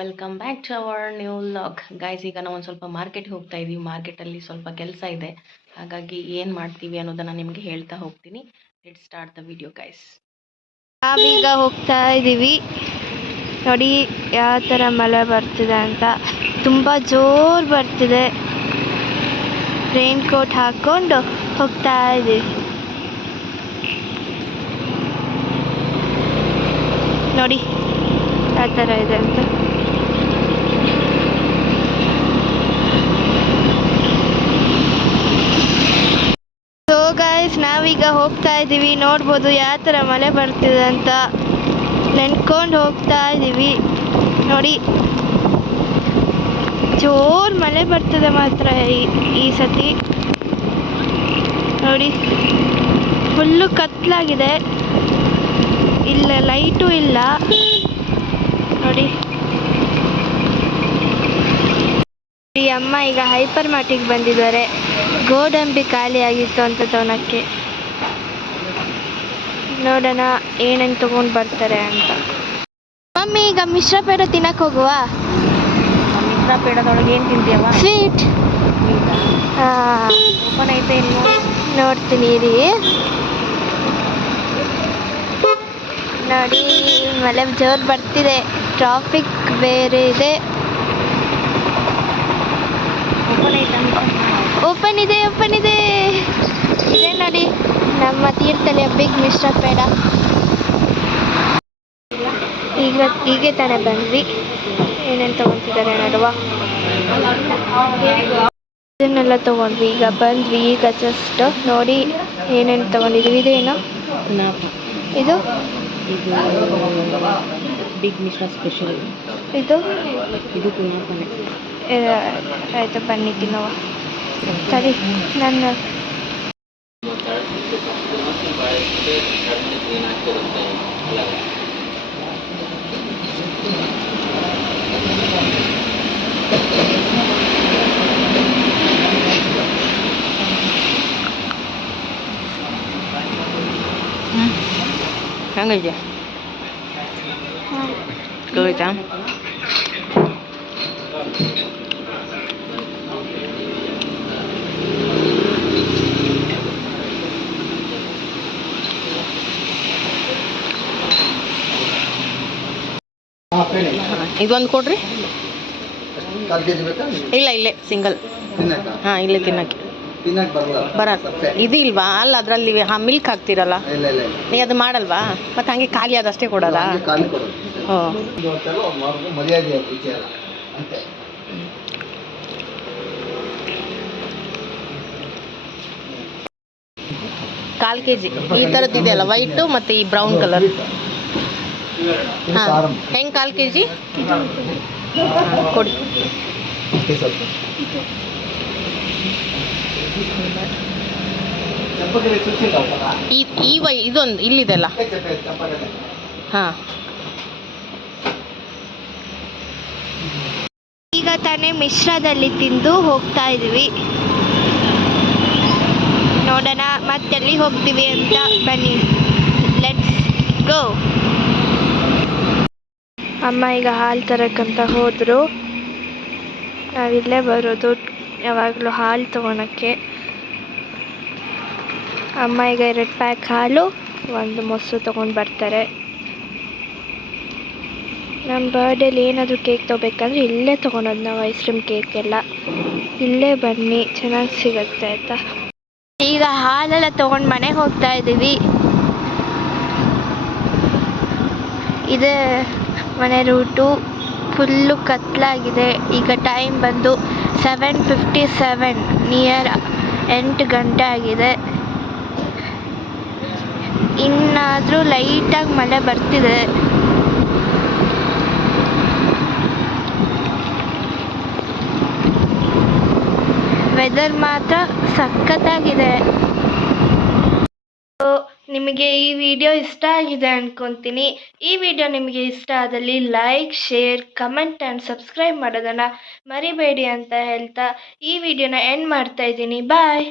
Welcome back to our new vlog. Guys, ಈಗ ನಾವು ಒಂದು ಸ್ವಲ್ಪ ಮಾರ್ಕೆಟ್ಗೆ ಹೋಗ್ತಾ ಇದ್ದೀವಿ. ಮಾರ್ಕೆಟಲ್ಲಿ ಸ್ವಲ್ಪ ಕೆಲಸ ಇದೆ, ಹಾಗಾಗಿ ಏನು ಮಾಡ್ತೀವಿ ಅನ್ನೋದನ್ನು ನಿಮಗೆ ಹೇಳ್ತಾ ಹೋಗ್ತೀನಿ. Let's start the video guys. ನಾವೀಗ ಹೋಗ್ತಾ ಇದ್ದೀವಿ. ನೋಡಿ ಯಾವ ಥರ ಮಳೆ ಬರ್ತಿದೆ ಅಂತ. ತುಂಬ ಜೋರು ಬರ್ತಿದೆ. ರೈನ್ ಕೋಟ್ ಹಾಕ್ಕೊಂಡು ಹೋಗ್ತಾ ಇದ್ದೀವಿ. ನೋಡಿ ಯಾವ ಥರ ಇದೆ ಅಂತ. ಸೊ ಗೈಸ್, ನಾವೀಗ ಹೋಗ್ತಾ ಇದ್ದೀವಿ. ನೋಡ್ಬೋದು ಯಾವ ಥರ ಮಳೆ ಬರ್ತಿದೆ ಅಂತ. ನೆನ್ಕೊಂಡು ಹೋಗ್ತಾ ಇದ್ದೀವಿ. ನೋಡಿ, ಜೋರು ಮಳೆ ಬರ್ತದೆ ಮಾತ್ರ ಈ ಸತಿ. ನೋಡಿ, ಫುಲ್ಲು ಕತ್ಲಾಗಿದೆ, ಇಲ್ಲ ಲೈಟು ಇಲ್ಲ. ನೋಡಿ, ಈ ಅಮ್ಮ ಈಗ ಹೈಪರ್ ಮಾರ್ಟಿಗೆ ಬಂದಿದ್ದಾರೆ. ಗೋಡಂಬಿ ಖಾಲಿ ಆಗಿತ್ತು ಅಂತ ತಗೊಳಕ್ಕೆ. ನೋಡೋಣ ಏನೇನು ತಗೊಂಡು ಬರ್ತಾರೆ ಅಂತ. ಮಮ್ಮಿ, ಈಗ ಮಿಶ್ರ ಪೇಡ ತಿನ್ನಕ್ಕೆ ಹೋಗುವ? ಮಿಶ್ರ ಪೇಡದೊಳಗೆ ಏನು ತಿಂತೀಯವ? ಸ್ವೀಟ್. ಓಪನ್ ಐತೆ ಇನ್ನು? ನೋಡ್ತೀನಿ ಇರಿ. ನೋಡಿ, ಮಳೆ ಜೋರು ಬರ್ತಿದೆ, ಟ್ರಾಫಿಕ್ ಬೇರೆ ಇದೆ. ಓಪನ್ ಇದೆ ಇದೆ ನೋಡಿ, ನಮ್ಮ ತೀರ್ಥಹಳ್ಳಿಯ ಬಿಗ್ ಮಿಶ್ರ ಪೇಡ. ಹೀಗೆ ತಾನೇ ಬಂದ್ವಿ. ಏನೇನು ತೊಗೊತಿದ್ದಾರೆ ನೋಡುವ. ಇದನ್ನೆಲ್ಲ ತೊಗೊಂಡ್ವಿ. ಈಗ ಬಂದ್ವಿ, ಈಗ ಜಸ್ಟ್ ನೋಡಿ ಏನೇನು ತೊಗೊಂಡಿದ್ವಿ. ಇದೇನು ಇದು? ಬಿಗ್ ಮಿಶ್ರ ಸ್ಪೆಷಲ್. ಇದು ಕುನಾಫಾನೆ. ಆಯಿತು, ಬನ್ನಿ ತಿನ್ನುವ. ಸರಿ, ನನ್ನ ಹೆಂಗೈತೆ? ಗೊತ್ತಾಯ್ತಾ? ಇದೊಂದು ಕೊಡ್ರಿ. ಇಲ್ಲ, ಇಲ್ಲೇ ಸಿಂಗಲ್. ಹಾಂ, ಇಲ್ಲೇ ತಿನ್ನಕ್ಕೆ ಬರಲ್ಲ. ಇದು ಇಲ್ವಾ? ಅಲ್ಲ, ಅದರಲ್ಲಿ ಮಿಲ್ಕ್ ಹಾಕ್ತಿರಲ್ಲ, ನೀ ಅದು ಮಾಡಲ್ವಾ? ಮತ್ತು ಹಂಗೆ ಖಾಲಿ ಅದಷ್ಟೇ ಕೊಡಲ್ಲ? ಹ್ಞೂ. ಕಾಲು ಕೆಜಿ ಈ ಥರದ್ದು ಇದೆಯಲ್ಲ, ವೈಟು ಮತ್ತು ಈ ಬ್ರೌನ್ ಕಲರ್. ಹಾಂ, ಹೆಂಗೆ ಕಾಲು ಕೆಜಿ ಕೊಡಿ. ಇದೊಂದು ಇಲ್ಲಿದೆಲ್ಲ. ಹಾಂ, ಈಗ ತಾನೇ ಮಿಶ್ರದಲ್ಲಿ ತಿಂದು ಹೋಗ್ತಾ ಇದ್ದೀವಿ. ನೋಡೋಣ ಮತ್ತೆಲ್ಲಿ ಹೋಗ್ತೀವಿ ಅಂತ. ಬನ್ನಿ, ಲೆಟ್ಸ್ ಗೋ. ಅಮ್ಮ ಈಗ ಹಾಲು ತರಕ್ಕಂತ ಹೋದರು. ನಾವಿಲ್ಲೇ ಬರೋದು ಯಾವಾಗಲೂ ಹಾಲು ತೊಗೊಳಕ್ಕೆ. ಅಮ್ಮ ಈಗ 2 ಪ್ಯಾಕ್ ಹಾಲು, 1 ಮೊಸರು ತೊಗೊಂಡು ಬರ್ತಾರೆ. ನಮ್ಮ ಬರ್ಡೇಲಿ ಏನಾದರೂ ಕೇಕ್ ತೊಗೋಬೇಕಂದ್ರೆ ಇಲ್ಲೇ ತೊಗೊಳೋದು ನಾವು. ಐಸ್ ಕ್ರೀಮ್ ಕೇಕ್ ಎಲ್ಲ ಇಲ್ಲೇ ಬನ್ನಿ, ಚೆನ್ನಾಗಿ ಸಿಗುತ್ತೆ ಆಯಿತಾ. ಈಗ ಹಾಲೆಲ್ಲ ತೊಗೊಂಡು ಮನೆಗೆ ಹೋಗ್ತಾ ಇದ್ದೀವಿ. ಇದೇ ಮನೆ ರೂಟು. ಫುಲ್ಲು ಕತ್ಲಾಗಿದೆ. ಈಗ ಟೈಮ್ ಬಂದು 7:57, ನಿಯರ್ 8 ಗಂಟೆ ಆಗಿದೆ. ಇನ್ನಾದರೂ ಲೈಟಾಗಿ ಮಳೆ ಬರ್ತಿದೆ. ವೆದರ್ ಮಾತ್ರ ಸಖತ್ತಾಗಿದೆ. ನಿಮಗೆ ಈ ವಿಡಿಯೋ ಇಷ್ಟ ಆಗಿದೆ ಅಂದ್ಕೊತೀನಿ. ಈ ವಿಡಿಯೋ ನಿಮಗೆ ಇಷ್ಟ ಆದಲ್ಲಿ like, share, comment and subscribe ಮಾಡೋದನ್ನು ಮರಿಬೇಡಿ ಅಂತ ಹೇಳ್ತಾ ಈ ವಿಡಿಯೋನ ಎಂಡ್ ಮಾಡ್ತಾ ಇದ್ದೀನಿ. ಬಾಯ್.